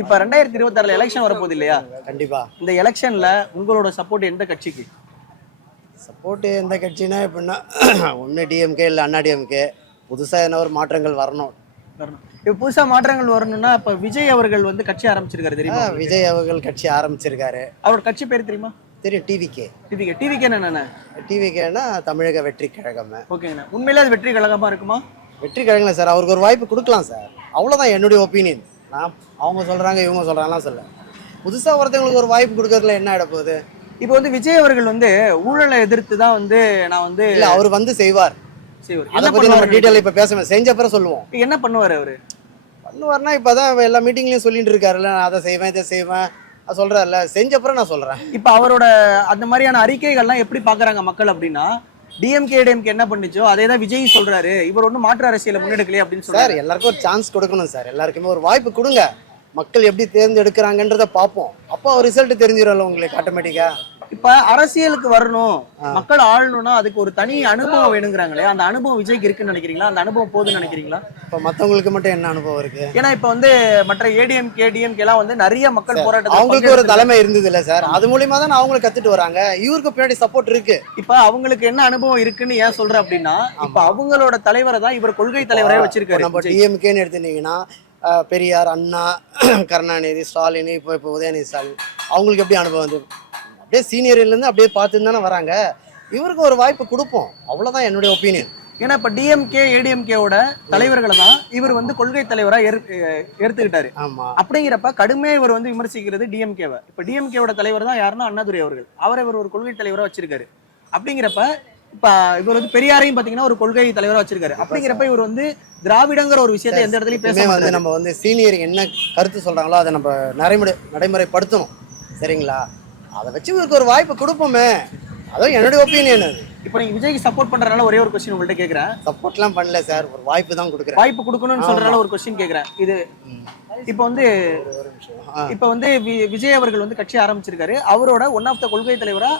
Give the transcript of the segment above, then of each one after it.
இப்ப 2026 எலெக்ஷன் வரப்போகுது இல்லையா? கண்டிப்பா. இந்த எலெக்ஷன்ல உங்களோட சப்போர்ட் எந்த கட்சிக்கு? சப்போர்ட் எந்த கட்சினா எப்படின்னா ஒன்று டிஎம்கே இல்லை அண்ணா டிஎம்கே. புதுசாக என்ன ஒரு மாற்றங்கள் வரணும். வரணும். இப்ப புதுசா மாற்றங்கள் வரணும்னா இப்ப விஜய் அவர்கள் வந்து கட்சி ஆரம்பிச்சிருக்காரு தெரியுமா உங்களுக்கு? விஜய் அவர்கள் கட்சி ஆரம்பிச்சிருக்காரு. அவரோட கட்சி பேர் தெரியுமா? தெரியும், டிவிகே. டிவிகே என்னண்ணே? டிவிகேனா தமிழக வெற்றி கழகம். ஓகேங்கண்ணா. உண்மையிலே அது வெற்றி கழகமா இருக்குமா? வெற்றி கழகம் சார், அவருக்கு ஒரு வாய்ப்பு கொடுக்கலாம் சார், அவ்வளோதான் என்னுடைய ஒப்பீனியன். நான் அவங்க சொல்கிறாங்க இவங்க சொல்கிறாங்கலாம் சொல்ல, புதுசாக ஒருத்தவங்களுக்கு ஒரு வாய்ப்பு கொடுக்கறதுல என்ன ஆகிட போகுது? இப்போ வந்து விஜய் அவர்கள் வந்து ஊழலை எதிர்த்து தான் வந்து நான் வந்து இல்லை, அவர் வந்து செய்வார். அதை பற்றி நம்ம டீட்டெயில் இப்போ பேசணும், செஞ்ச பிறகு சொல்லுவோம். என்ன பண்ணுவார் அவரு? பண்ணுவார்னா இப்போ தான் எல்லா மீட்டிங்லையும் சொல்லிட்டு இருக்காருல்ல, நான் அதை செய்வேன் இதை செய்வேன் சொல்கிறாருல்ல, செஞ்ச பிறகு நான் சொல்கிறேன். இப்போ அவரோட அந்த மாதிரியான அறிக்கைகள்லாம் எப்படி பார்க்குறாங்க மக்கள் அப்படின்னா, டிஎம்கே என்ன பண்ணுச்சோ அதே தான் விஜய் சொல்றாரு, இவர் ஒன்றும் மாற்று அரசியலை முன்னெடுக்கலையே அப்படின்னு சொல்றாரு. சார் எல்லாருக்கும் ஒரு சான்ஸ் கொடுக்கணும் சார், எல்லாருக்குமே ஒரு வாய்ப்பு கொடுங்க, மக்கள் எப்படி தேர்ந்தெடுக்கிறாங்கன்றத பார்ப்போம், அப்போ ரிசல்ட் தெரிஞ்சிடல உங்களுக்கு ஆட்டோமேட்டிக்கா. இப்ப அரசியலுக்கு வரணும், மக்கள் ஆளணும்னா அதுக்கு ஒரு தனி அனுபவம் வேணுங்கிறாங்களே, அந்த அனுபவம் விஜய்க்கு இருக்குன்னு நினைக்கிறீங்களா? அந்த அனுபவம் போதுன்னு நினைக்கிறீங்களா? இப்ப மத்தவங்களுக்கு மட்டும் என்ன அனுபவம் இருக்கு? ஏன்னா இப்ப வந்து மற்ற ஏடிஎம்கே டிஎம்கே எல்லாம் வந்து நிறைய மக்கள் போராட்டம், அவங்களுக்கு ஒரு தலைமை இருந்தது இல்ல சார், அது மூலியமா தான் அவங்களுக்கு கத்துட்டு வராங்க, இவருக்கு பின்னாடி சப்போர்ட் இருக்கு. இப்ப அவங்களுக்கு என்ன அனுபவம் இருக்குன்னு ஏன் சொல்றேன் அப்படின்னா, இப்ப அவங்களோட தலைவரை தான் இவர் கொள்கை தலைவரே வச்சிருக்காரு. நம்ம டிஎம்கேன்னு எடுத்துட்டீங்கன்னா பெரியார், அண்ணா, கருணாநிதி, ஸ்டாலின், இப்போ உதயநிதி ஸ்டாலின், அவங்களுக்கு எப்படி அனுபவம் வந்து அப்படியே சீனியர்லேருந்து அப்படியே பார்த்துட்டு தானே வராங்க, இவருக்கு ஒரு வாய்ப்பு கொடுப்போம், அவ்வளோதான் என்னுடைய ஒப்பீனியன். ஏன்னா இப்ப டிஎம்கே ஏடிஎம்கேவோட தலைவர்களை தான் இவர் வந்து கொள்கை தலைவரா எடுத்துக்கிட்டாரு. அப்படிங்கிறப்ப கடுமையா இவர் வந்து விமர்சிக்கிறது டிஎம்கேவை. இப்ப டிஎம்கேவோட தலைவர் தான் யாருன்னா அண்ணாதுரை அவர்கள், அவரை இவர் ஒரு கொள்கை தலைவரா வச்சிருக்காரு. அப்படிங்கிறப்ப இப்ப இவர் வந்து பெரியாரையும் பாத்தீங்கன்னா ஒரு கொள்கை தலைவரா வச்சிருக்காரு. அப்படிங்கிறப்ப இவர் வந்து திராவிடங்கிற ஒரு விஷயத்தை எந்த இடத்துலயும் பேச வந்து நம்ம வந்து சீனியர் என்ன கருத்து சொல்றாங்களோ அதை நம்ம நடைமுறைப்படுத்தணும், சரிங்களா? அதை வச்சு இவருக்கு ஒரு வாய்ப்பு கொடுப்போமே, அதான் என்னுடைய ஒப்பீனியன். அது இப்போ நீங்க விஜய்க்கு சப்போர்ட் பண்றதுனால ஒரே ஒரு क्वेश्चन உங்கள்ட்ட கேக்குறேன். சப்போர்ட்லாம் பண்ணல சார், ஒரு வாய்ப்பு தான் கொடுக்குறேன். வாய்ப்பு கொடுக்கணும்னு சொல்றதுனால ஒரு क्वेश्चन கேக்குறேன். இது இப்போ வந்து விஜய் அவர்கள் வந்து கட்சி ஆரம்பிச்சிருக்காரு, அவரோட ஒன் ஆஃப் த கொள்கை தலைவரா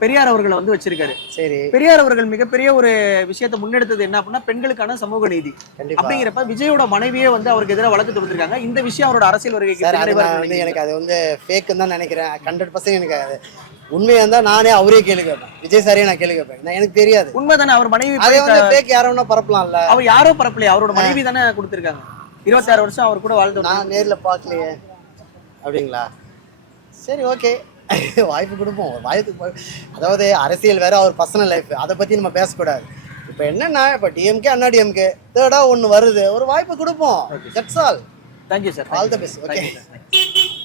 பெரியார் அவர்களை வந்து வச்சிருக்காரு. சரி, பெரியார் அவர்கள் மிகப்பெரிய ஒரு விஷயத்தை முன்னெடுத்தது என்ன அப்படின்னா பெண்களுக்கான சமூக நீதி. அப்படிங்கிறப்ப விஜயோட மனைவியே வந்து அவருக்கு எதிராக வழக்கு தொடுத்திருக்காங்க. இந்த விஷயம் அவரோட அரசியல் வருகைக்கு எனக்கு அது வந்து ஃபேக்குன்னு தான் நினைக்கிறேன். 100% எனக்கு அது உண்மையா இருந்தா நானே அவரே கேள்வி கேட்பேன், விஜய் சாரே நான் கேள்வி கேட்பேன். எனக்கு தெரியாது உண்மைதானே, அவர் மனைவி அதே வந்து ஃபேக் யாரோன்னா பரப்பலாம்ல. அவர் யாரோ பரப்பலையே, அவரோட மனைவி தானே கொடுத்திருக்காங்க. 26 வருஷம் அவர் கூட வாழ்ந்து நான் நேர்ல பார்க்கலையே. அப்படிங்களா? சரி, ஓகே, வாய்ப்பு கொடுப்போம், வாய்ப்பு. அதாவது அரசியல் வேற, அவர் பர்சனல் லைஃப், அதை பத்தி நம்ம பேசக்கூடாது. இப்போ என்னன்னா, இப்போ டிஎம்கே அண்ணா டிஎம்கே தேர்டா ஒன்று வருது, ஒரு வாய்ப்பு கொடுப்போம். That's all. Thank you sir, all the best. Okay.